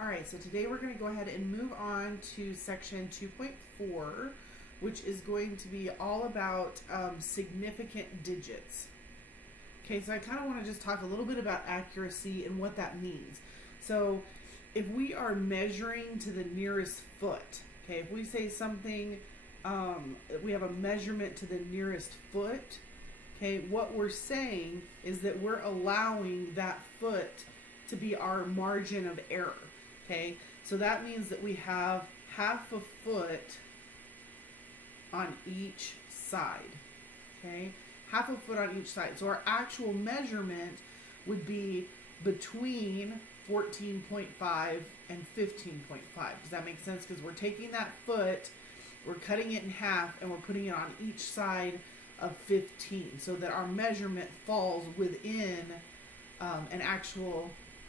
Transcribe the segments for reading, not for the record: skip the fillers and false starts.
All right, so today we're going to go ahead and move on to section 2.4, which is going to be all about significant digits. Okay, so I kind of want to just talk a little bit about accuracy and what that means. So if we are measuring to the nearest foot, okay, if we say something, we have a measurement to the nearest foot, okay, what we're saying is that we're allowing that foot to be our margin of error. Okay, so that means that we have half a foot on each side. Okay, half a foot on each side. So our actual measurement would be between 14.5 and 15.5. Does that make sense? Because we're taking that foot, we're cutting it in half, and we're putting it on each side of 15, so that our measurement falls within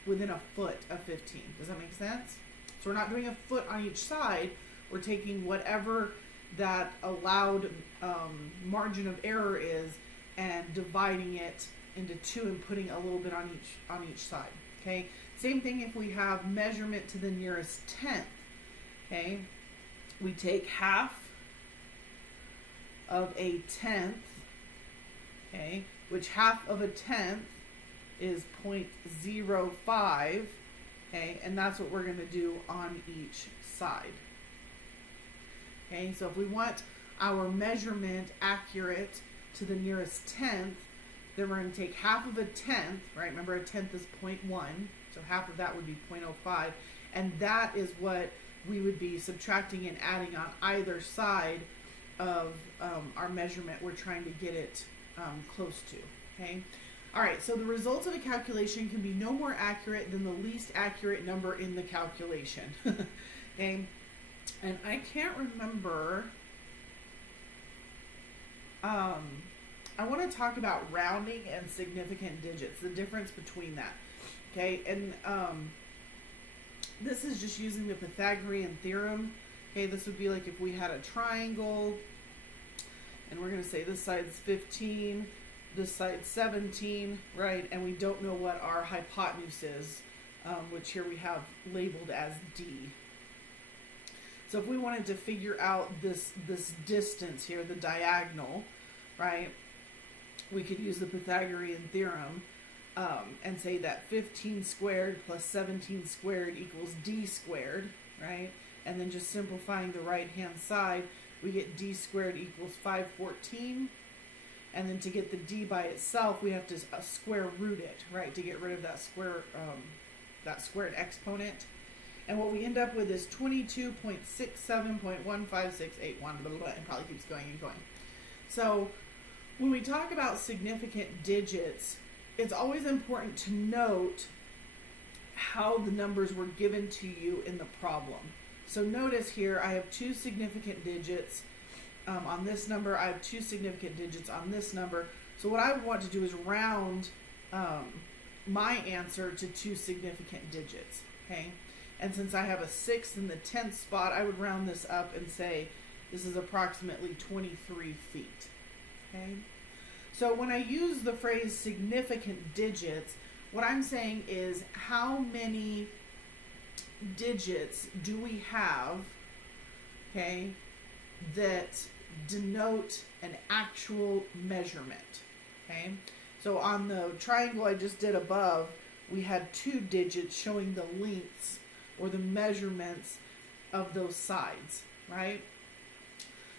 within a foot of 15. Does that make sense? So we're not doing a foot on each side. We're taking whatever that allowed margin of error is and dividing it into two and putting a little bit on each side. Okay. Same thing if we have measurement to the nearest tenth. Okay. We take half of a tenth. Okay. Which half of a tenth is 0.05, okay, and that's what we're going to do on each side. Okay, so if we want our measurement accurate to the nearest tenth, then we're going to take half of a tenth, right? Remember, a tenth is 0.1, so half of that would be 0.05, and that is what we would be subtracting and adding on either side of our measurement we're trying to get it close to, okay? All right, so the results of a calculation can be no more accurate than the least accurate number in the calculation. Okay, and I can't remember. I want to talk about rounding and significant digits, the difference between that. Okay, and this is just using the Pythagorean theorem. Okay, this would be like if we had a triangle, and we're going to say this side's 15. This side's 17, right? And we don't know what our hypotenuse is, which here we have labeled as D. So if we wanted to figure out this distance here, the diagonal, right, we could use the Pythagorean theorem and say that 15 squared plus 17 squared equals D squared, right? And then just simplifying the right-hand side, we get D squared equals 514. And then to get the D by itself, we have to square root it, right, to get rid of that squared exponent. And what we end up with is 22.67.15681, and probably keeps going and going. So when we talk about significant digits, it's always important to note how the numbers were given to you in the problem. So notice here, I have two significant digits. On this number, I have two significant digits on this number. So what I would want to do is round my answer to two significant digits, okay? And since I have a 6th in the 10th spot, I would round this up and say this is approximately 23 feet, okay? So when I use the phrase significant digits, what I'm saying is how many digits do we have, okay, that denote an actual measurement, okay? So on the triangle I just did above, we had two digits showing the lengths or the measurements of those sides, right?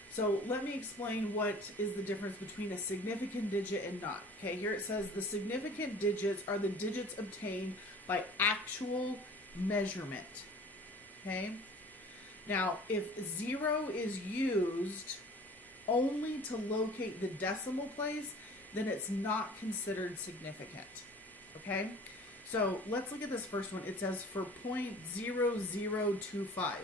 So let me explain what is the difference between a significant digit and not. Okay, here it says the significant digits are the digits obtained by actual measurement, okay? Now, if 0 is used only to locate the decimal place, then it's not considered significant, okay? So let's look at this first one. It says for 0.0025.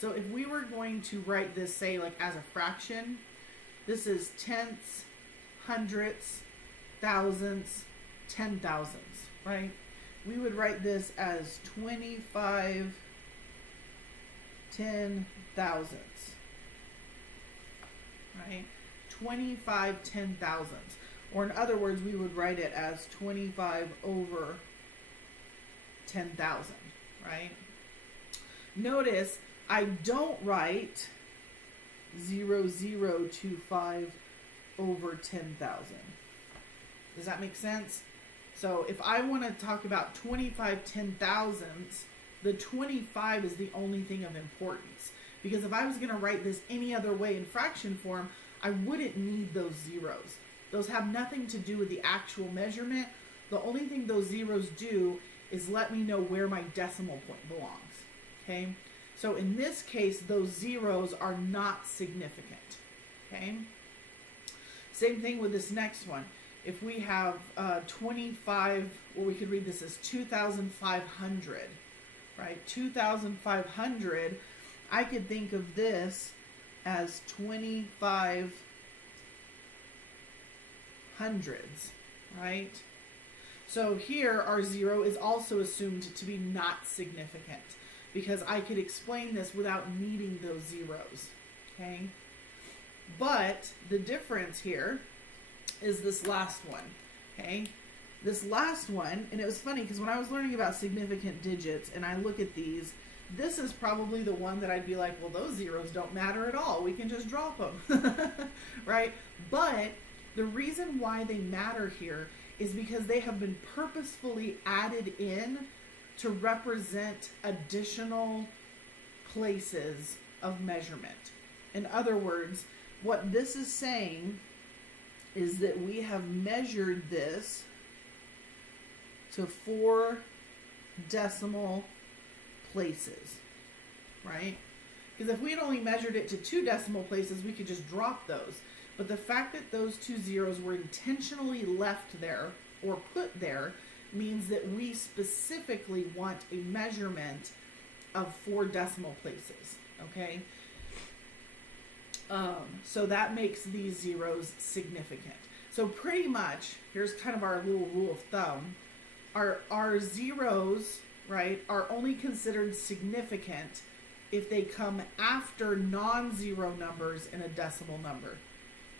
So if we were going to write this, say, like as a fraction, this is tenths, hundredths, thousandths, 10,000ths, right? We would write this as 25 10,000ths, right? 25 10,000ths. Or in other words, we would write it as 25 over 10,000, right? Notice I don't write 0025 over 10,000. Does that make sense? So if I want to talk about 25 10,000ths, the 25 is the only thing of importance. Because if I was going to write this any other way in fraction form, I wouldn't need those zeros. Those have nothing to do with the actual measurement. The only thing those zeros do is let me know where my decimal point belongs. Okay? So in this case, those zeros are not significant. Okay? Same thing with this next one. If we have 25, or we could read this as 2,500, right? 2,500, I could think of this as 25 hundreds, right? So here our 0 is also assumed to be not significant because I could explain this without needing those zeros, okay? But the difference here is this last one, okay? This last one, and it was funny because when I was learning about significant digits and I look at these, this is probably the one that I'd be like, well, those zeros don't matter at all. We can just drop them, right? But the reason why they matter here is because they have been purposefully added in to represent additional places of measurement. In other words, what this is saying is that we have measured this to 4 decimal places, right? Because if we had only measured it to 2 decimal places, we could just drop those. But the fact that those 2 zeros were intentionally left there or put there means that we specifically want a measurement of 4 decimal places, okay? So that makes these zeros significant. So pretty much, here's kind of our little rule of thumb. Our zeros, right, are only considered significant if they come after non-zero numbers in a decimal number.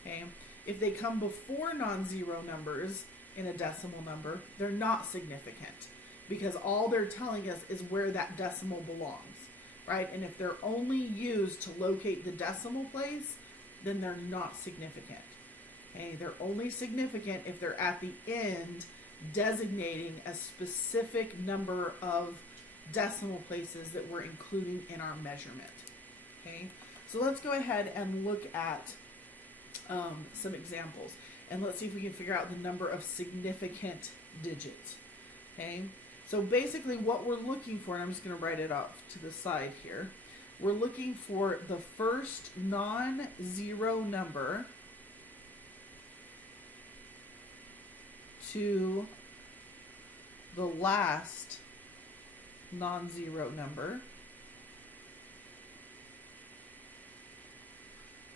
Okay? If they come before non-zero numbers in a decimal number, they're not significant because all they're telling us is where that decimal belongs, right? And if they're only used to locate the decimal place, then they're not significant. Okay? They're only significant if they're at the end designating a specific number of decimal places that we're including in our measurement. Okay? So let's go ahead and look at some examples, and let's see if we can figure out the number of significant digits. Okay, so basically what we're looking for, and I'm just going to write it off to the side here, we're looking for the first non-zero number to the last non-zero number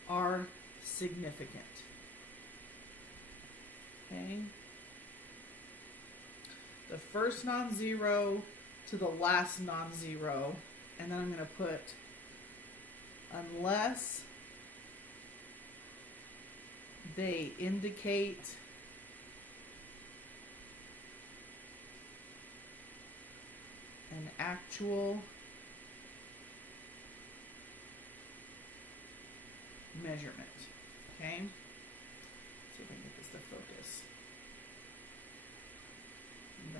are significant. Okay. The first non-zero to the last non-zero, and then I'm going to put unless they indicate an actual measurement. Okay? Let's see if I can get this to focus.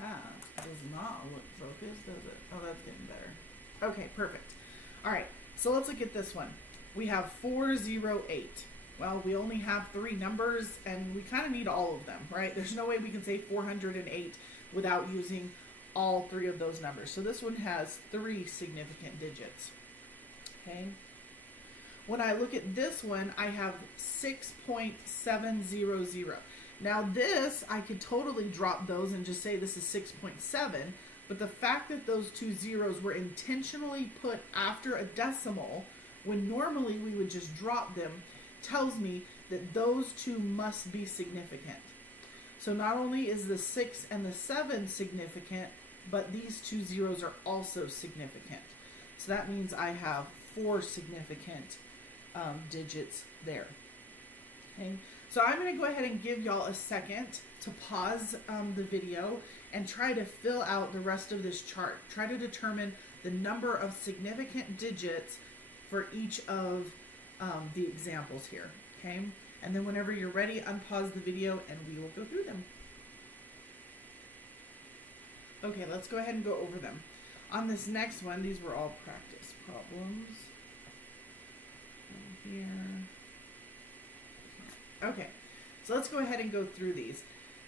That does not look focused, does it? Oh, that's getting better. Okay, perfect. All right, so let's look at this one. We have 408. Well, we only have 3 numbers, and we kind of need all of them, right? There's no way we can say 408 without using all 3 of those numbers. So this one has 3 significant digits. Okay. When I look at this one, I have 6.700. Now this, I could totally drop those and just say this is 6.7, but the fact that those 2 zeros were intentionally put after a decimal, when normally we would just drop them, tells me that those 2 must be significant. So not only is the 6 and the 7 significant, but these 2 zeros are also significant. So that means I have 4 significant digits there. Okay, so I'm going to go ahead and give y'all a second to pause the video and try to fill out the rest of this chart. Try to determine the number of significant digits for each of the examples here, okay? And then whenever you're ready, unpause the video and we will go through them. Okay, let's go ahead and go over them. On this next one, these were all practice problems. Here. Okay, so let's go ahead and go through these.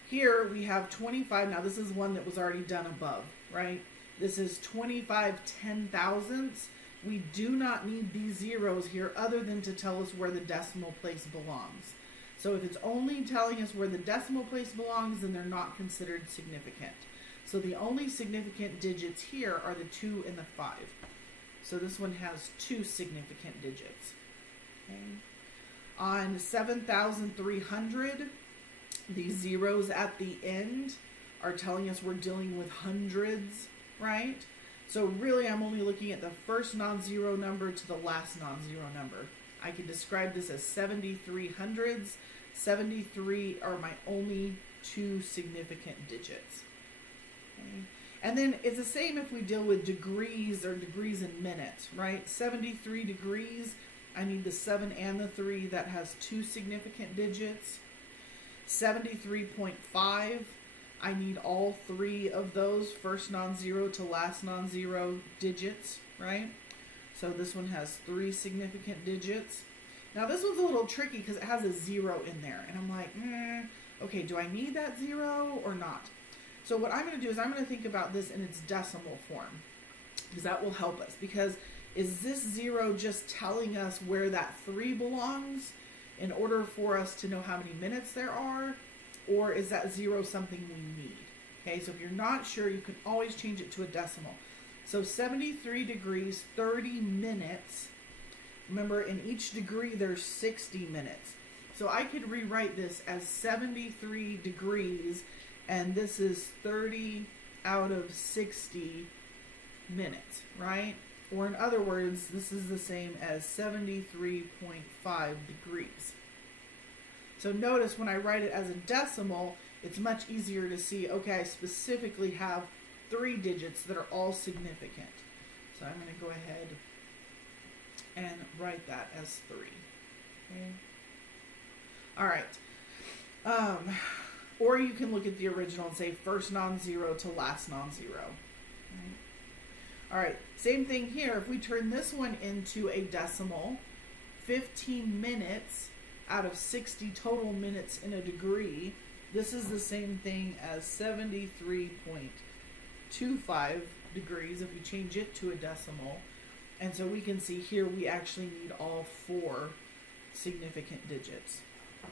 Here we have 25. Now this is one that was already done above, right? This is 25 10,000ths. We do not need these zeros here other than to tell us where the decimal place belongs. So if it's only telling us where the decimal place belongs, then they're not considered significant. So the only significant digits here are the 2 and the 5. So this one has 2 significant digits. Okay. On 7,300, these zeros at the end are telling us we're dealing with hundreds, right? So really I'm only looking at the first non-zero number to the last non-zero number. I can describe this as 7,300s. 73 are my only 2 significant digits. Okay. And then it's the same if we deal with degrees or degrees in minutes, right? 73 degrees, I need the 7 and the 3. That has 2 significant digits. 73.5, I need all 3 of those, first non-zero to last non-zero digits, right? So this one has 3 significant digits. Now this one's a little tricky because it has a 0 in there. And I'm like, okay, do I need that 0 or not? So what I'm going to do is I'm going to think about this in its decimal form, because that will help us. Because is this 0 just telling us where that 3 belongs in order for us to know how many minutes there are? Or is that 0 something we need? Okay, so if you're not sure, you can always change it to a decimal. So 73 degrees, 30 minutes. Remember, in each degree, there's 60 minutes. So I could rewrite this as 73 degrees, and this is 30 out of 60 minutes, right? Or in other words, this is the same as 73.5 degrees. So notice when I write it as a decimal, it's much easier to see, okay, I specifically have 3 digits that are all significant. So I'm going to go ahead and write that as 3. Okay. All right. Or you can look at the original and say first non-zero to last non-zero. Right. All right, same thing here. If we turn this one into a decimal, 15 minutes out of 60 total minutes in a degree, this is the same thing as 73.25 degrees if we change it to a decimal. And so we can see here we actually need all 4 significant digits.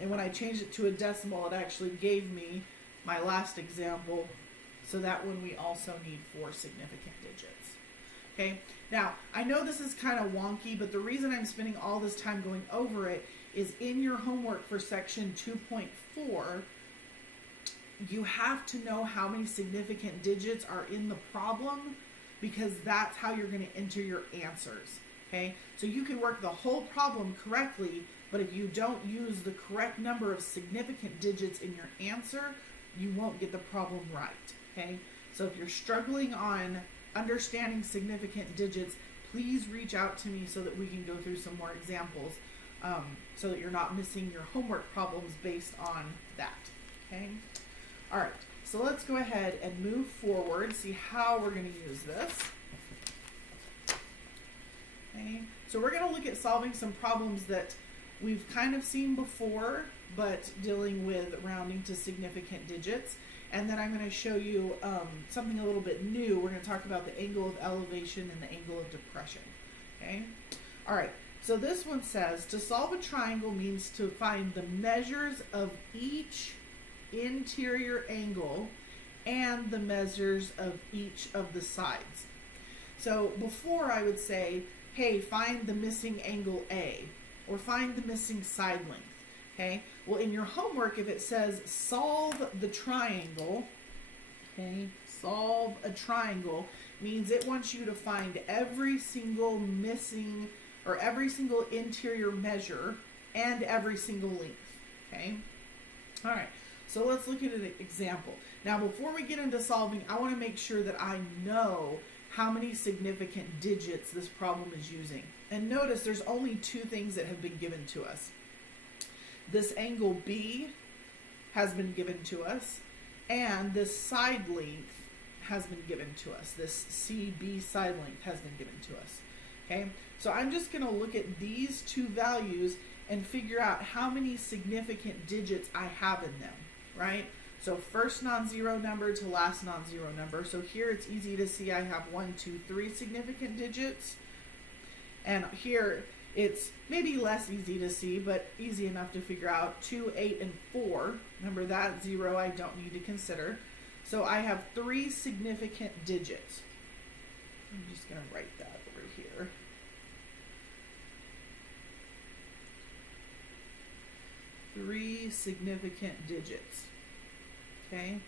And when I changed it to a decimal, it actually gave me my last example. So that one we also need 4 significant digits. Okay, now I know this is kind of wonky, but the reason I'm spending all this time going over it is in your homework for section 2.4, you have to know how many significant digits are in the problem, because that's how you're going to enter your answers. Okay, so you can work the whole problem correctly, but if you don't use the correct number of significant digits in your answer, you won't get the problem right. Okay, so if you're struggling on understanding significant digits, please reach out to me so that we can go through some more examples, so that you're not missing your homework problems based on that. Okay, all right, so let's go ahead and move forward, see how we're going to use this. Okay, so we're going to look at solving some problems that we've kind of seen before, but dealing with rounding to significant digits. And then I'm going to show you something a little bit new. We're going to talk about the angle of elevation and the angle of depression. Okay? All right. So this one says, to solve a triangle means to find the measures of each interior angle and the measures of each of the sides. So before I would say, hey, find the missing angle A, or find the missing side length. Okay, well in your homework, if it says solve the triangle, okay, solve a triangle means it wants you to find every single missing or every single interior measure and every single length. Okay, all right, So let's look at an example. Now, before we get into solving, I want to make sure that I know how many significant digits this problem is using. And notice there's only two things that have been given to us. This angle B has been given to us, and this side length has been given to us. This CB side length has been given to us. Okay, so I'm just going to look at these two values and figure out how many significant digits I have in them, right? So first non-zero number to last non-zero number. So here it's easy to see I have 1, 2, 3 significant digits. And here it's maybe less easy to see, but easy enough to figure out 2, 8, and 4. Remember that 0 I don't need to consider. So I have 3 significant digits. I'm just going to write that over here. Three significant digits. Okay,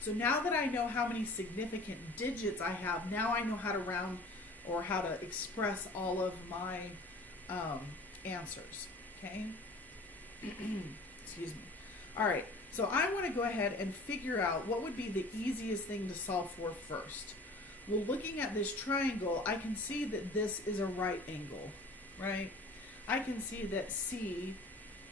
so now that I know how many significant digits I have, now I know how to round or how to express all of my answers. Okay, excuse me. All right, so I want to go ahead and figure out what would be the easiest thing to solve for first. Well, looking at this triangle, I can see that this is a right angle, right? I can see that C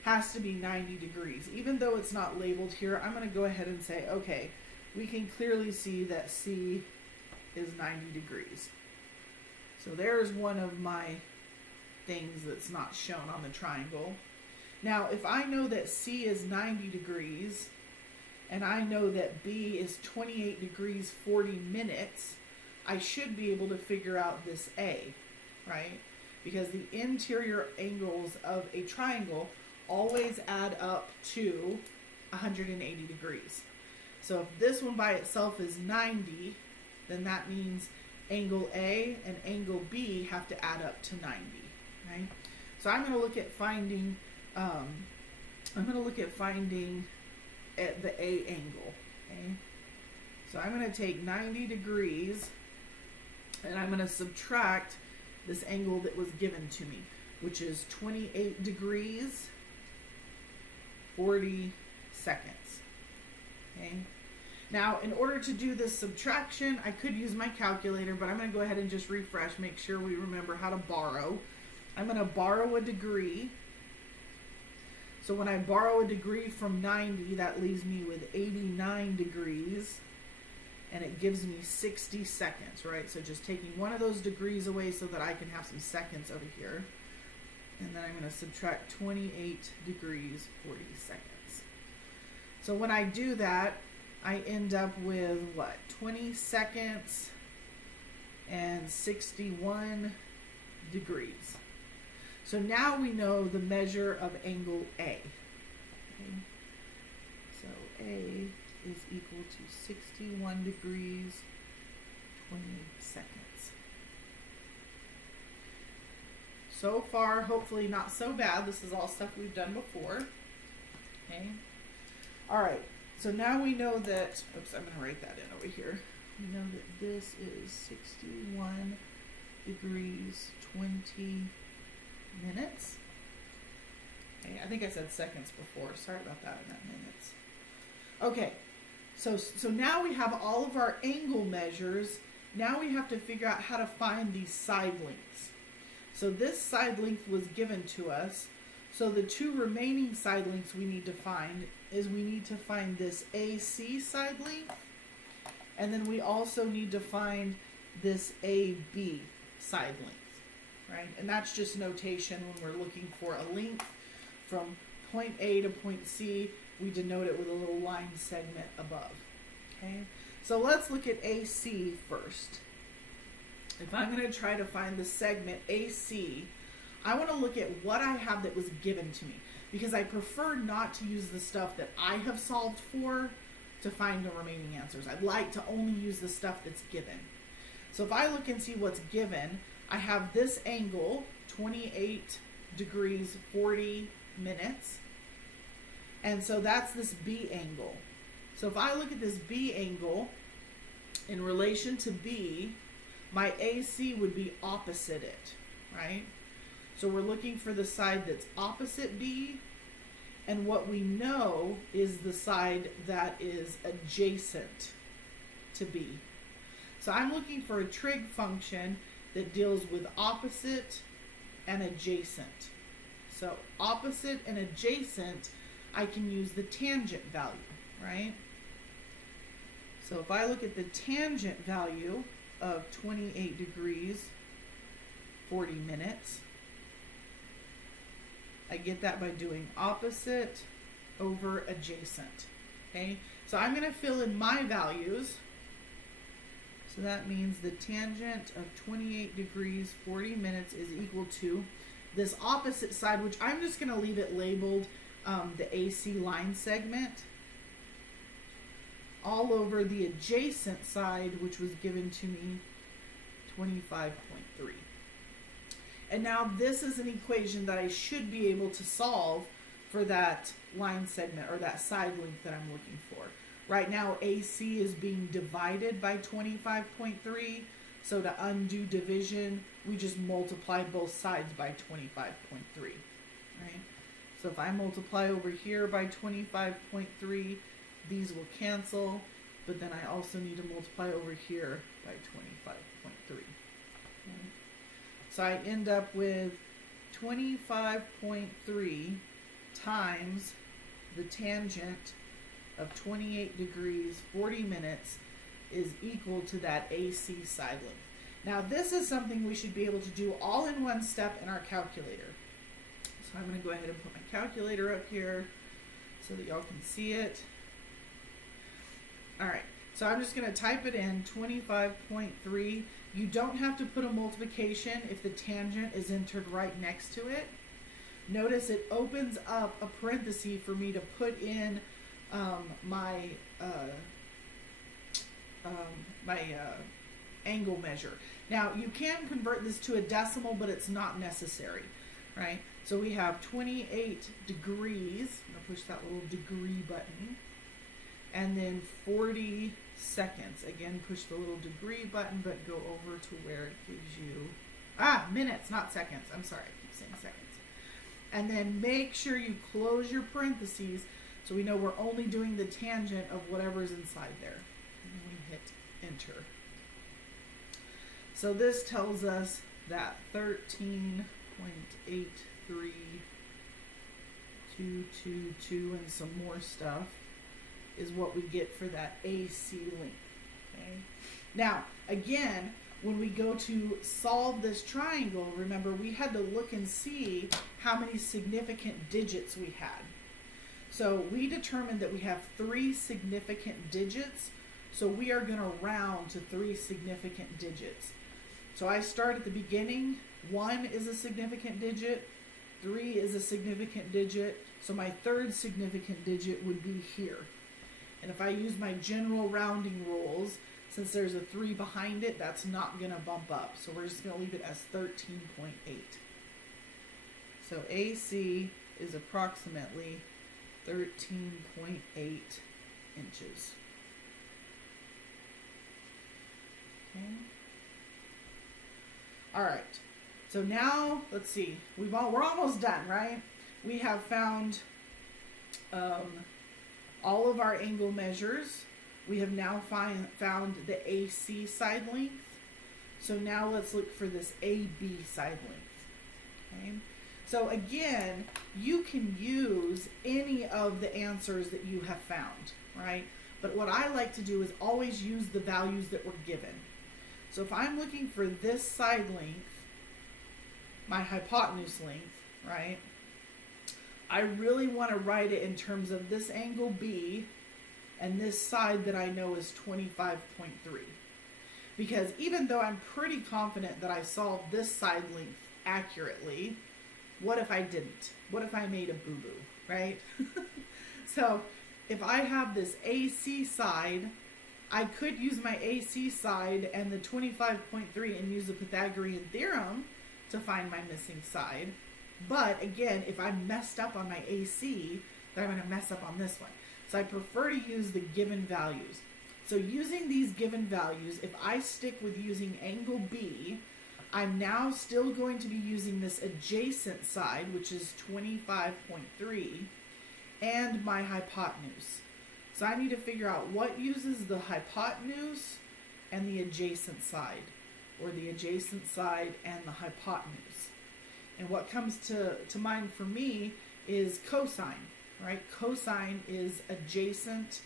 has to be 90 degrees. Even though it's not labeled here, I'm going to go ahead and say, okay, we can clearly see that C is 90 degrees. So there's one of my things that's not shown on the triangle. Now, if I know that C is 90 degrees, and I know that B is 28 degrees 40 minutes, I should be able to figure out this A, right? Because the interior angles of a triangle always add up to 180 degrees. So if this one by itself is 90, then that means angle A and angle B have to add up to 90, right? So I'm going to look at finding at the A angle, okay? So I'm going to take 90 degrees and I'm going to subtract this angle that was given to me, which is 28 degrees 40 seconds. Okay. Now, in order to do this subtraction, I could use my calculator, but I'm going to go ahead and just refresh, make sure we remember how to borrow. I'm going to borrow a degree. So when I borrow a degree from 90, that leaves me with 89 degrees, and it gives me 60 seconds, right? So just taking one of those degrees away so that I can have some seconds over here. And then I'm going to subtract 28 degrees 40 seconds. So when I do that, I end up with what? 20 seconds and 61 degrees. So now we know the measure of angle A. Okay. So A is equal to 61 degrees 20 seconds. So far, hopefully not so bad. This is all stuff we've done before. Okay. All right. So now we know that, oops, I'm going to write that in over here. We know that this is 61 degrees 20 minutes. Okay, I think I said seconds before. Sorry about that, I meant minutes. Okay. So now we have all of our angle measures. Now we have to figure out how to find these side lengths. So this side length was given to us. So the two remaining side lengths we need to find is we need to find this AC side length, and then we also need to find this AB side length, right? And that's just notation when we're looking for a length from point A to point C. We denote it with a little line segment above, okay? So let's look at AC first. If I'm going to try to find the segment AC, I want to look at what I have that was given to me, because I prefer not to use the stuff that I have solved for to find the remaining answers. I'd like to only use the stuff that's given. So if I look and see what's given, I have this angle, 28 degrees 40 minutes, and so that's this B angle. So if I look at this B angle in relation to B, my AC would be opposite it, right? So we're looking for the side that's opposite B, And what we know is the side that is adjacent to B. So I'm looking for a trig function that deals with opposite and adjacent. So opposite and adjacent, I can use the tangent value, right? So if I look at the tangent value of 28 degrees, 40 minutes, I get that by doing opposite over adjacent, okay? So I'm going to fill in my values. So that means the tangent of 28 degrees, 40 minutes is equal to this opposite side, which I'm just going to leave it labeled the AC line segment, all over the adjacent side, which was given to me 25.3. And now this is an equation that I should be able to solve for that line segment or that side length that I'm looking for. Right now AC is being divided by 25.3, so to undo division, we just multiply both sides by 25.3, right? So if I multiply over here by 25.3, these will cancel, but then I also need to multiply over here by 25.3. Right? So I end up with 25.3 times the tangent of 28 degrees, 40 minutes is equal to that AC side length. Now this is something we should be able to do all in one step in our calculator. So I'm going to go ahead and put my calculator up here so that y'all can see it. Alright, so I'm just going to type it in, 25.3. You don't have to put a multiplication if the tangent is entered right next to it. Notice it opens up a parenthesis for me to put in my angle measure. Now you can convert this to a decimal, but it's not necessary, right? So we have 28 degrees. I'm gonna push that little degree button, and then 40 seconds. Again, push the little degree button, but go over to where it gives you minutes, not seconds. I'm sorry, I keep saying seconds. And then make sure you close your parentheses so we know we're only doing the tangent of whatever's inside there. And then we hit enter. So this tells us that 13.83222 and some more stuff is what we get for that AC length. Okay. Now, again, when we go to solve this triangle, remember we had to look and see how many significant digits we had. So we determined that we have 3 significant digits, so we are going to round to 3 significant digits. So I start at the beginning. 1 is a significant digit, 3 is a significant digit, so my 3rd significant digit would be here. And if I use my general rounding rules, since there's a 3 behind it, that's not going to bump up. So we're just going to leave it as 13.8. So AC is approximately 13.8 inches. Okay. All right. So now, let's see. We're almost done, right? We have found all of our angle measures. We have now found the AC side length. So now let's look for this AB side length. Okay. So again, you can use any of the answers that you have found, right? But what I like to do is always use the values that were given. So if I'm looking for this side length, my hypotenuse length, right? I really want to write it in terms of this angle B and this side that I know is 25.3. Because even though I'm pretty confident that I solved this side length accurately, what if I didn't? What if I made a boo-boo, right? So if I have this AC side, I could use my AC side and the 25.3 and use the Pythagorean theorem to find my missing side. But again, if I messed up on my AC, then I'm going to mess up on this one. So I prefer to use the given values. So using these given values, if I stick with using angle B, I'm now still going to be using this adjacent side, which is 25.3. and my hypotenuse. So I need to figure out what uses the hypotenuse and the adjacent side, or the adjacent side and the hypotenuse. And what comes to mind for me is cosine, right? Cosine is adjacent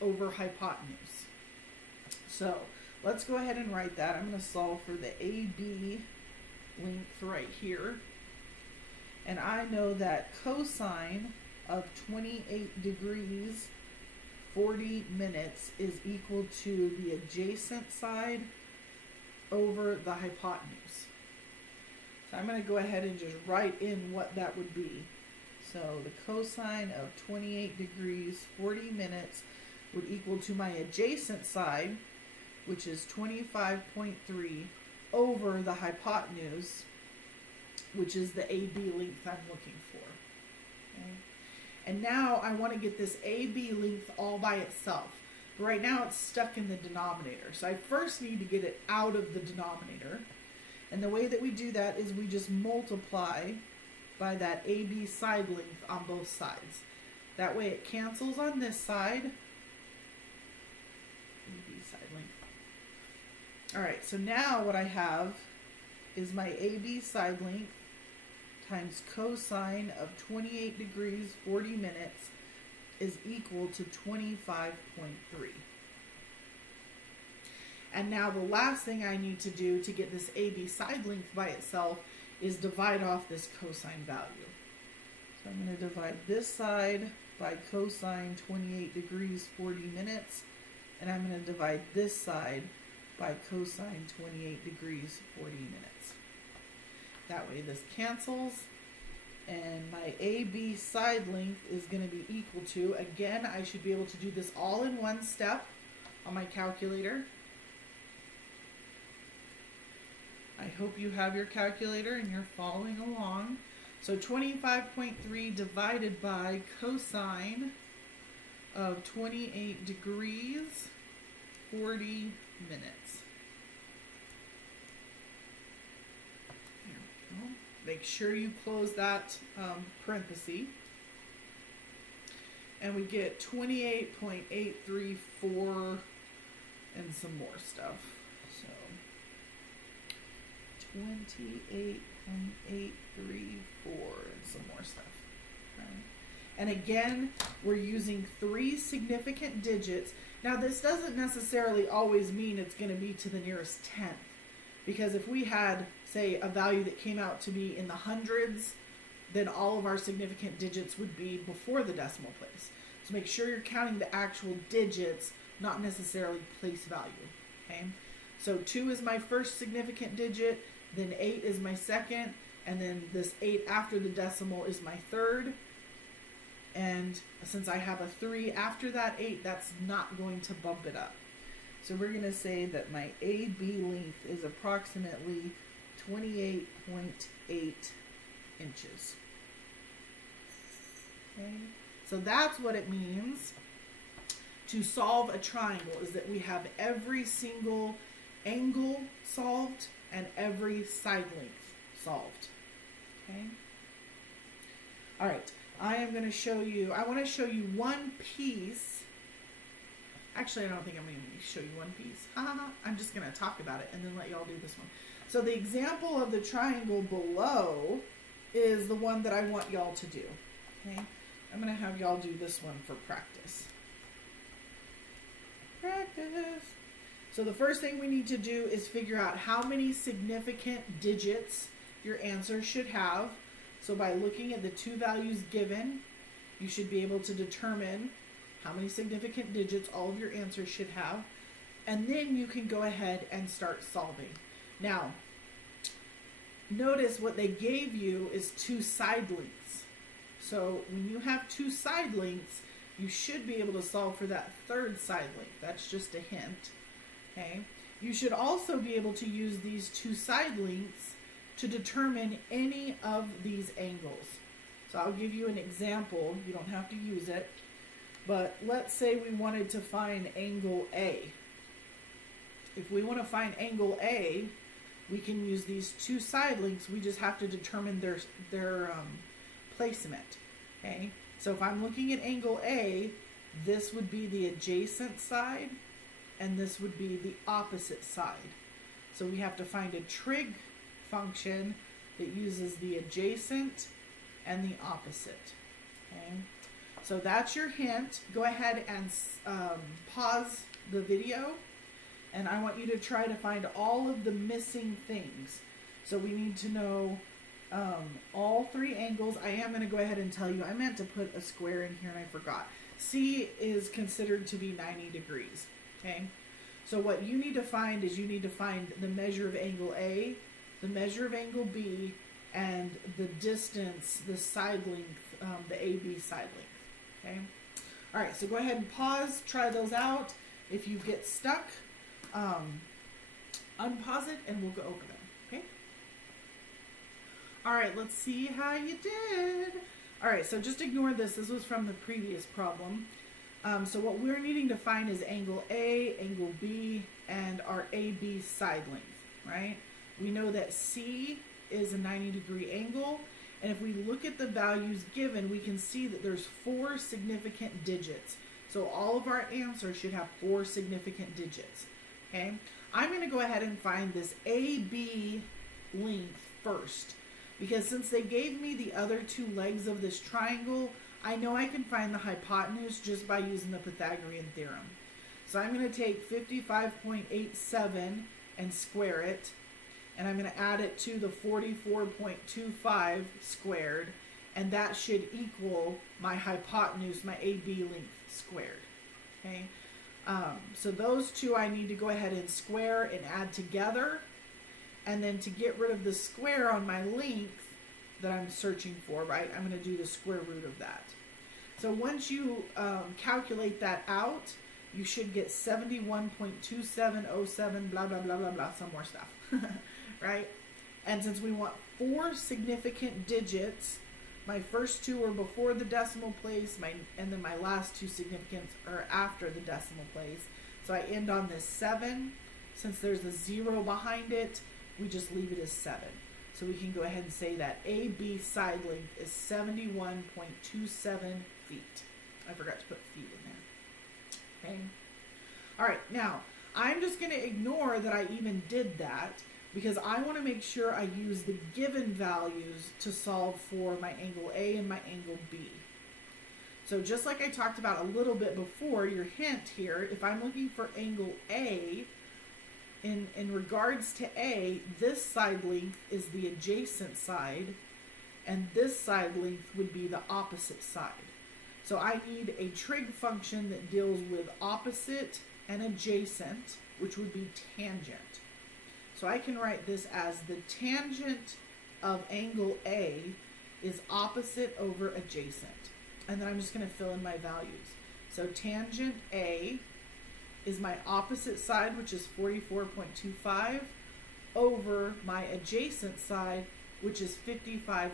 over hypotenuse. So let's go ahead and write that. I'm going to solve for the AB length right here. And I know that cosine of 28 degrees 40 minutes is equal to the adjacent side over the hypotenuse. So I'm going to go ahead and just write in what that would be. So the cosine of 28 degrees 40 minutes would equal to my adjacent side, which is 25.3, over the hypotenuse, which is the AB length I'm looking for. Okay? And now I want to get this AB length all by itself. But right now it's stuck in the denominator. So I first need to get it out of the denominator. And the way that we do that is we just multiply by that AB side length on both sides. That way it cancels on this side. AB side length. Alright, so now what I have is my AB side length times cosine of 28 degrees 40 minutes is equal to 25.3. And now the last thing I need to do to get this AB side length by itself is divide off this cosine value. So I'm going to divide this side by cosine 28 degrees 40 minutes, and I'm going to divide this side by cosine 28 degrees 40 minutes. That way this cancels, and my AB side length is going to be equal to, again, I should be able to do this all in one step on my calculator. I hope you have your calculator and you're following along. So 25.3 divided by cosine of 28 degrees 40 minutes. There we go. Make sure you close that parenthesis. And we get 28.834 and some more stuff. So 28.834 and some more stuff. Okay. And again, we're using 3 significant digits. Now this doesn't necessarily always mean it's going to be to the nearest tenth, because if we had, say, a value that came out to be in the hundreds, then all of our significant digits would be before the decimal place. So make sure you're counting the actual digits, not necessarily place value. Okay. So 2 is my first significant digit, then 8 is my second, and then this 8 after the decimal is my third. And since I have a 3 after that 8, that's not going to bump it up. So we're going to say that my AB length is approximately 28.8 inches. Okay? So that's what it means to solve a triangle, is that we have every single angle solved and every side length solved. Okay? All right. I am going to show you, I want to show you one piece. Actually, I don't think I'm going to show you one piece. I'm just going to talk about it and then let y'all do this one. So the example of the triangle below is the one that I want y'all to do. Okay? I'm going to have y'all do this one for practice. Practice. So the first thing we need to do is figure out how many significant digits your answer should have. So by looking at the 2 values given, you should be able to determine how many significant digits all of your answers should have. And then you can go ahead and start solving. Now, notice what they gave you is 2 side lengths. So when you have 2 side lengths, you should be able to solve for that third side length. That's just a hint. Okay. You should also be able to use these 2 side lengths to determine any of these angles. So I'll give you an example. You don't have to use it. But let's say we wanted to find angle A. If we want to find angle A, we can use these 2 side lengths. We just have to determine their placement. Okay. So if I'm looking at angle A, this would be the adjacent side, and this would be the opposite side. So we have to find a trig function that uses the adjacent and the opposite. Okay, so that's your hint. Go ahead and pause the video, and I want you to try to find all of the missing things. So we need to know all three angles. I am going to go ahead and tell you, I meant to put a square in here and I forgot. C is considered to be 90 degrees. Okay, so what you need to find is you need to find the measure of angle A, the measure of angle B, and the distance, the side length, the AB side length. Okay, all right, so go ahead and pause, try those out. If you get stuck, unpause it and we'll go over them. Okay, all right, let's see how you did. All right, so just ignore this. This was from the previous problem. So what we're needing to find is angle A, angle B, and our AB side length, right? We know that C is a 90-degree angle, and if we look at the values given, we can see that there's 4 significant digits. So all of our answers should have 4 significant digits, okay? I'm going to go ahead and find this AB length first, because since they gave me the other 2 legs of this triangle, I know I can find the hypotenuse just by using the Pythagorean theorem. So I'm going to take 55.87 and square it, and I'm going to add it to the 44.25 squared, and that should equal my hypotenuse, my AB length squared. Okay, so those 2 I need to go ahead and square and add together, and then to get rid of the square on my length that I'm searching for, right, I'm going to do the square root of that. So once you calculate that out, you should get 71.2707, blah, blah, blah, blah, blah, some more stuff, right? And since we want 4 significant digits, my first 2 are before the decimal place, and then my last 2 significants are after the decimal place. So I end on this 7. Since there's a 0 behind it, we just leave it as 7. So we can go ahead and say that AB side length is 71.27 feet. I forgot to put feet in there. Okay. All right, now I'm just going to ignore that I even did that, because I want to make sure I use the given values to solve for my angle A and my angle B. So just like I talked about a little bit before, your hint here, if I'm looking for angle A, in regards to A, this side length is the adjacent side, and this side length would be the opposite side. So I need a trig function that deals with opposite and adjacent, which would be tangent. So I can write this as the tangent of angle A is opposite over adjacent. And then I'm just going to fill in my values. So tangent A is my opposite side, which is 44.25, over my adjacent side, which is 55.87.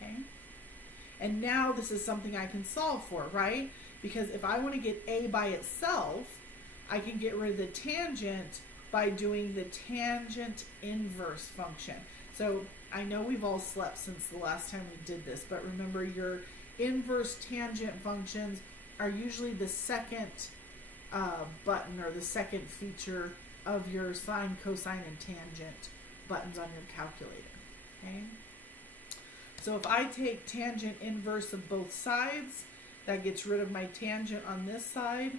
Okay? And now this is something I can solve for, right? Because if I want to get A by itself, I can get rid of the tangent by doing the tangent inverse function. So I know we've all slept since the last time we did this, but remember, your inverse tangent functions are usually the second button or the second feature of your sine, cosine, and tangent buttons on your calculator. Okay? So if I take tangent inverse of both sides, that gets rid of my tangent on this side.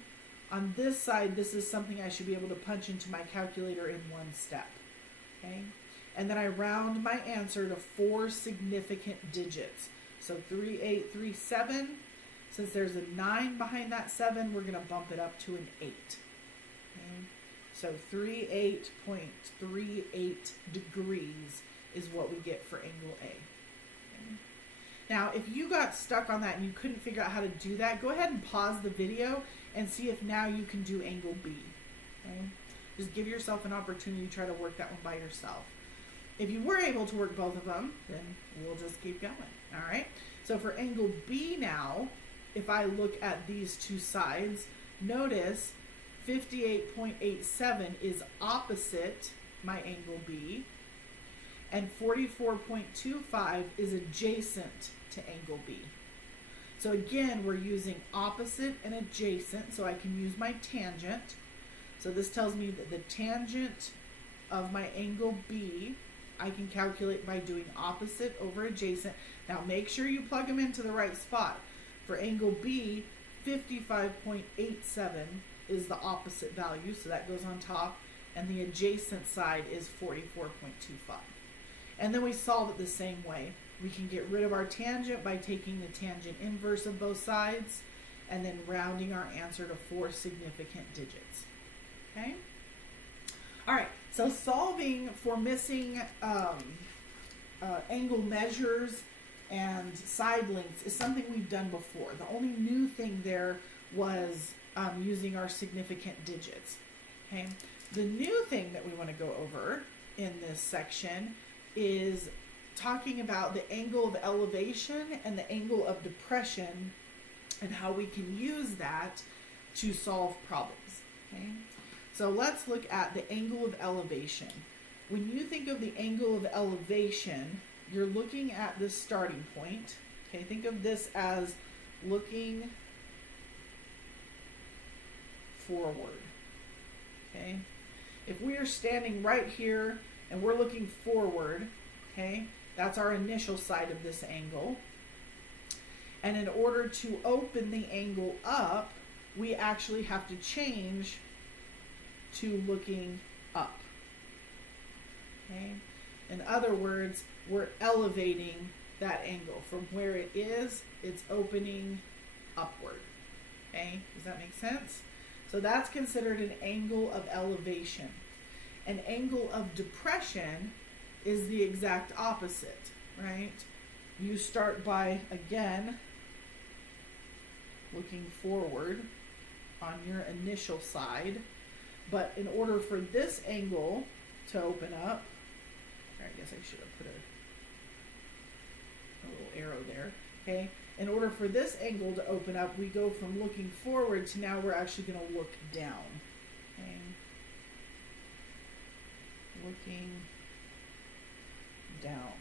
On this side, this is something I should be able to punch into my calculator in one step. Okay? And then I round my answer to 4 significant digits. So 3837. Since there's a 9 behind that 7, we're going to bump it up to an 8. Okay? So 38.38 degrees is what we get for angle A. Okay? Now, if you got stuck on that and you couldn't figure out how to do that, go ahead and pause the video and see if now you can do angle B. Okay? Just give yourself an opportunity to try to work that one by yourself. If you were able to work both of them, then we'll just keep going. All right? So for angle B now, if I look at these 2 sides, notice 58.87 is opposite my angle B, and 44.25 is adjacent to angle B. So again, we're using opposite and adjacent, so I can use my tangent. So this tells me that the tangent of my angle B, I can calculate by doing opposite over adjacent. Now make sure you plug them into the right spot. For angle B, 55.87 is the opposite value, so that goes on top, and the adjacent side is 44.25. And then we solve it the same way. We can get rid of our tangent by taking the tangent inverse of both sides and then rounding our answer to 4 significant digits. Okay? All right, so solving for missing angle measures and side lengths is something we've done before. The only new thing there was using our significant digits. Okay? The new thing that we want to go over in this section is talking about the angle of elevation and the angle of depression and how we can use that to solve problems. Okay? So let's look at the angle of elevation. When you think of the angle of elevation, you're looking at this starting point. Okay, think of this as looking forward. Okay? If we are standing right here and we're looking forward, okay, that's our initial side of this angle. And in order to open the angle up, we actually have to change to looking up. Okay? In other words, we're elevating that angle. From where it is, it's opening upward. Okay? Does that make sense? So that's considered an angle of elevation. An angle of depression is the exact opposite, right? You start by, again, looking forward on your initial side, but in order for this angle to open up, I guess I should have put a little arrow there, okay? In order for this angle to open up, we go from looking forward to now we're actually going to look down, okay? Looking down.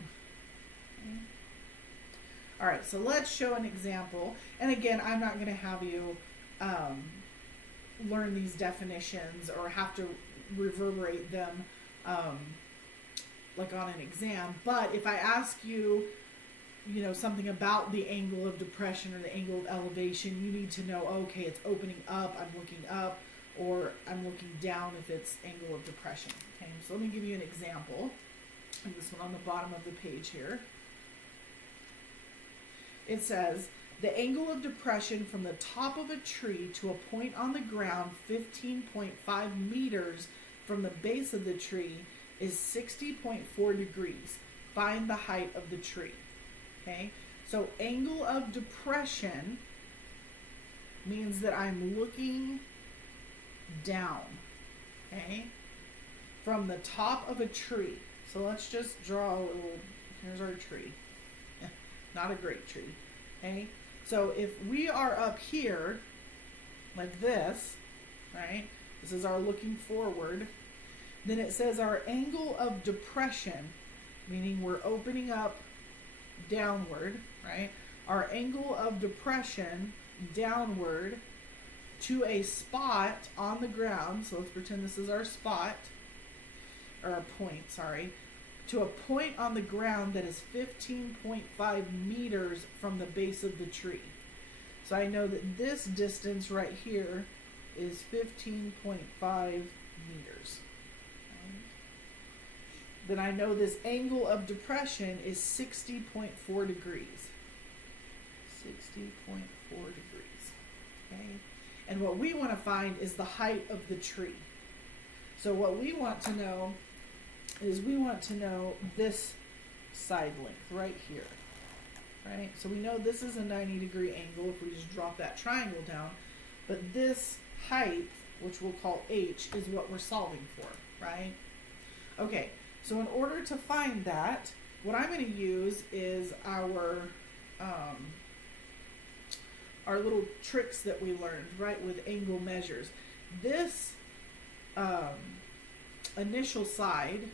Okay. All right, so let's show an example. And again, I'm not going to have you learn these definitions or have to reverberate them like on an exam. But if I ask you, you know, something about the angle of depression or the angle of elevation, you need to know, okay, it's opening up, I'm looking up, or I'm looking down if it's angle of depression. Okay, so let me give you an example. And this one on the bottom of the page here. It says, the angle of depression from the top of a tree to a point on the ground 15.5 meters from the base of the tree is 60.4 degrees. Find the height of the tree. Okay, so angle of depression means that I'm looking down, okay, from the top of a tree. So let's just draw a little, here's our tree. Not a great tree, okay? So if we are up here, like this, right? This is our looking forward. Then it says our angle of depression, meaning we're opening up downward, right? Our angle of depression downward to a spot on the ground. So let's pretend this is our spot, or a point, sorry. To a point on the ground that is 15.5 meters from the base of the tree. So I know that this distance right here is 15.5 meters. Okay. Then I know this angle of depression is 60.4 degrees. 60.4 degrees. Okay. And what we want to find is the height of the tree. So what we want to know is we want to know this side length right here, right? So we know this is a 90-degree angle if we just drop that triangle down, but this height, which we'll call h, is what we're solving for, right? Okay, so in order to find that, what I'm going to use is our little tricks that we learned, right, with angle measures. This initial side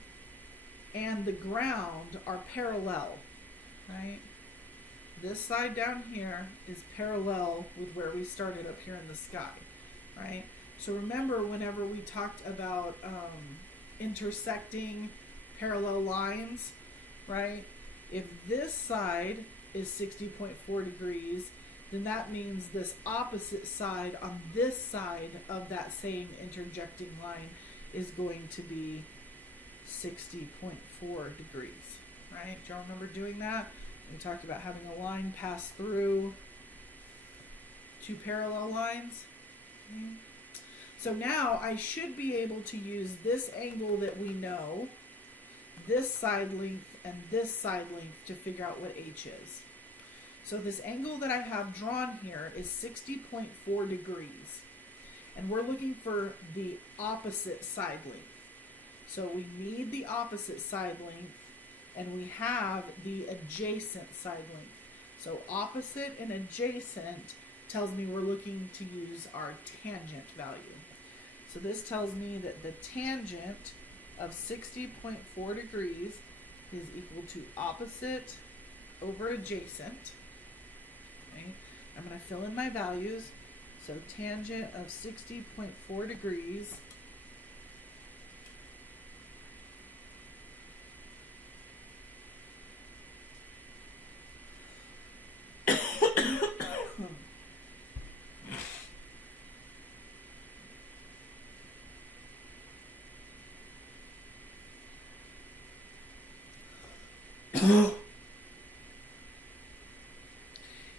and the ground are parallel, right? This side down here is parallel with where we started up here in the sky, right? So remember whenever we talked about intersecting parallel lines, right? If this side is 60.4 degrees, then that means this opposite side on this side of that same interjecting line is going to be 60.4 degrees, right? Do y'all remember doing that? We talked about having a line pass through two parallel lines. Okay. So now I should be able to use this angle that we know, this side length, and this side length to figure out what h is. So this angle that I have drawn here is 60.4 degrees. And we're looking for the opposite side length. So we need the opposite side length, and we have the adjacent side length. So opposite and adjacent tells me we're looking to use our tangent value. So this tells me that the tangent of 60.4 degrees is equal to opposite over adjacent. Okay. I'm going to fill in my values. So tangent of 60.4 degrees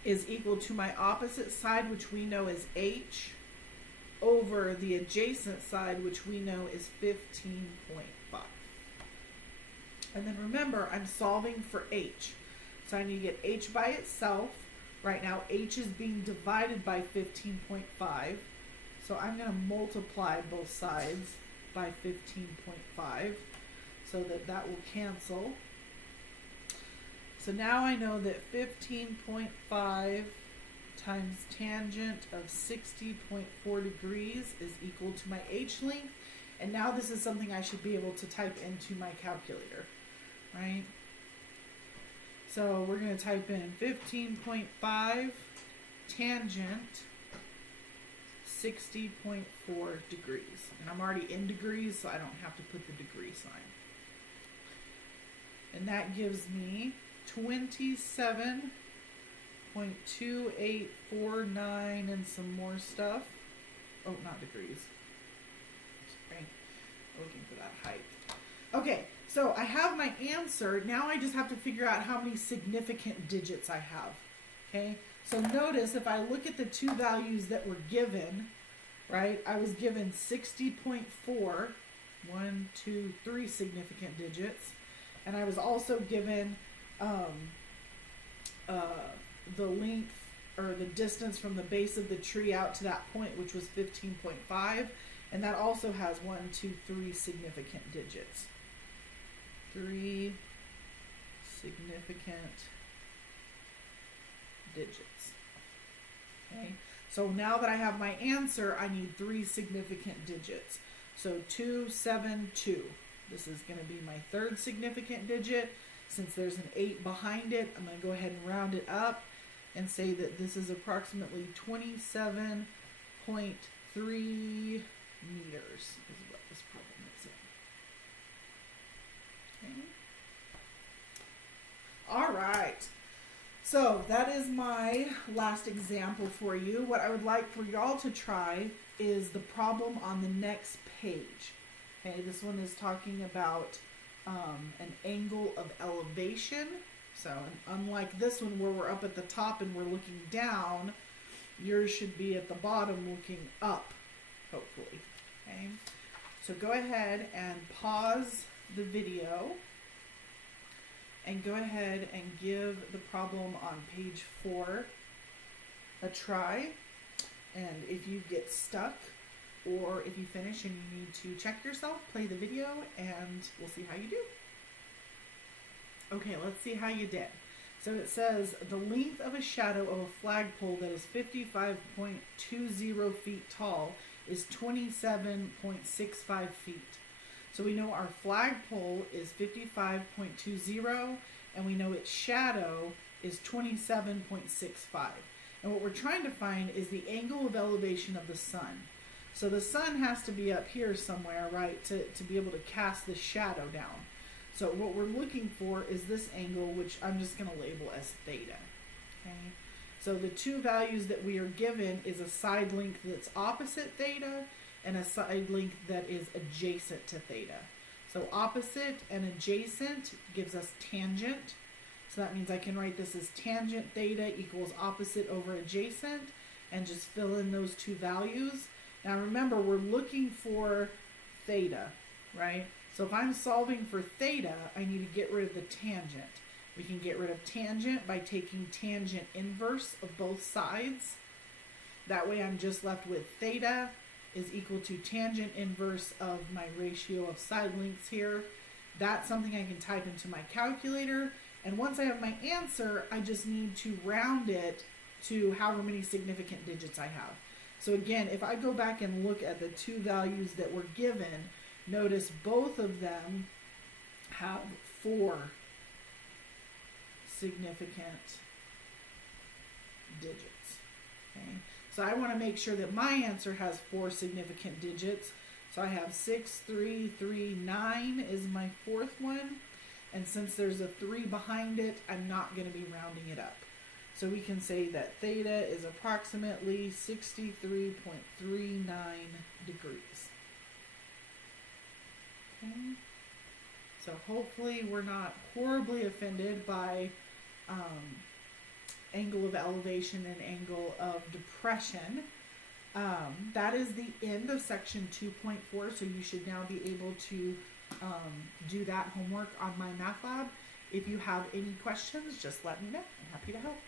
is equal to my opposite side, which we know is h, over the adjacent side, which we know is 15.5. And then remember, I'm solving for h. So I need to get h by itself. Right now, h is being divided by 15.5. So I'm going to multiply both sides by 15.5 so that that will cancel. So now I know that 15.5 times tangent of 60.4 degrees is equal to my h length. And now this is something I should be able to type into my calculator, right? So we're going to type in 15.5 tangent 60.4 degrees. And I'm already in degrees, so I don't have to put the degree sign. And that gives me 27.2849 and some more stuff. Oh, not degrees. Sorry. Looking for that height. Okay, so I have my answer. Now I just have to figure out how many significant digits I have. Okay, so notice if I look at the two values that were given, right, I was given 60.4, 1, 2, 3 significant digits. And I was also given the length or the distance from the base of the tree out to that point, which was 15.5, and that also has 1, 2, 3 significant digits. 3 significant digits. Okay, so now that I have my answer, I need 3 significant digits. So 272. This is going to be my third significant digit. Since there's an 8 behind it, I'm going to go ahead and round it up and say that this is approximately 27.3 meters is what this problem is in. Okay. All right. So that is my last example for you. What I would like for y'all to try is the problem on the next page. Okay, this one is talking about an angle of elevation. So unlike this one where we're up at the top and we're looking down, yours should be at the bottom looking up, hopefully. Okay, so go ahead and pause the video and go ahead and give the problem on page 4 a try. And if you get stuck, or if you finish and you need to check yourself, play the video and we'll see how you do. Okay, let's see how you did. So it says the length of a shadow of a flagpole that is 55.20 feet tall is 27.65 feet. So we know our flagpole is 55.20, and we know its shadow is 27.65. And what we're trying to find is the angle of elevation of the sun. So the sun has to be up here somewhere, right, to be able to cast the shadow down. So what we're looking for is this angle, which I'm just going to label as theta. Okay. So the two values that we are given is a side length that's opposite theta and a side length that is adjacent to theta. So opposite and adjacent gives us tangent. So that means I can write this as tangent theta equals opposite over adjacent and just fill in those two values. Now remember, we're looking for theta, right? So if I'm solving for theta, I need to get rid of the tangent. We can get rid of tangent by taking tangent inverse of both sides. That way I'm just left with theta is equal to tangent inverse of my ratio of side lengths here. That's something I can type into my calculator. And once I have my answer, I just need to round it to however many significant digits I have. So again, if I go back and look at the two values that were given, notice both of them have 4 significant digits. Okay? So I want to make sure that my answer has 4 significant digits. So I have 6339 is my 4th one. And since there's a 3 behind it, I'm not going to be rounding it up. So we can say that theta is approximately 63.39 degrees. Okay. So hopefully we're not horribly offended by angle of elevation and angle of depression. That is the end of section 2.4, so you should now be able to do that homework on my math lab. If you have any questions, just let me know. I'm happy to help.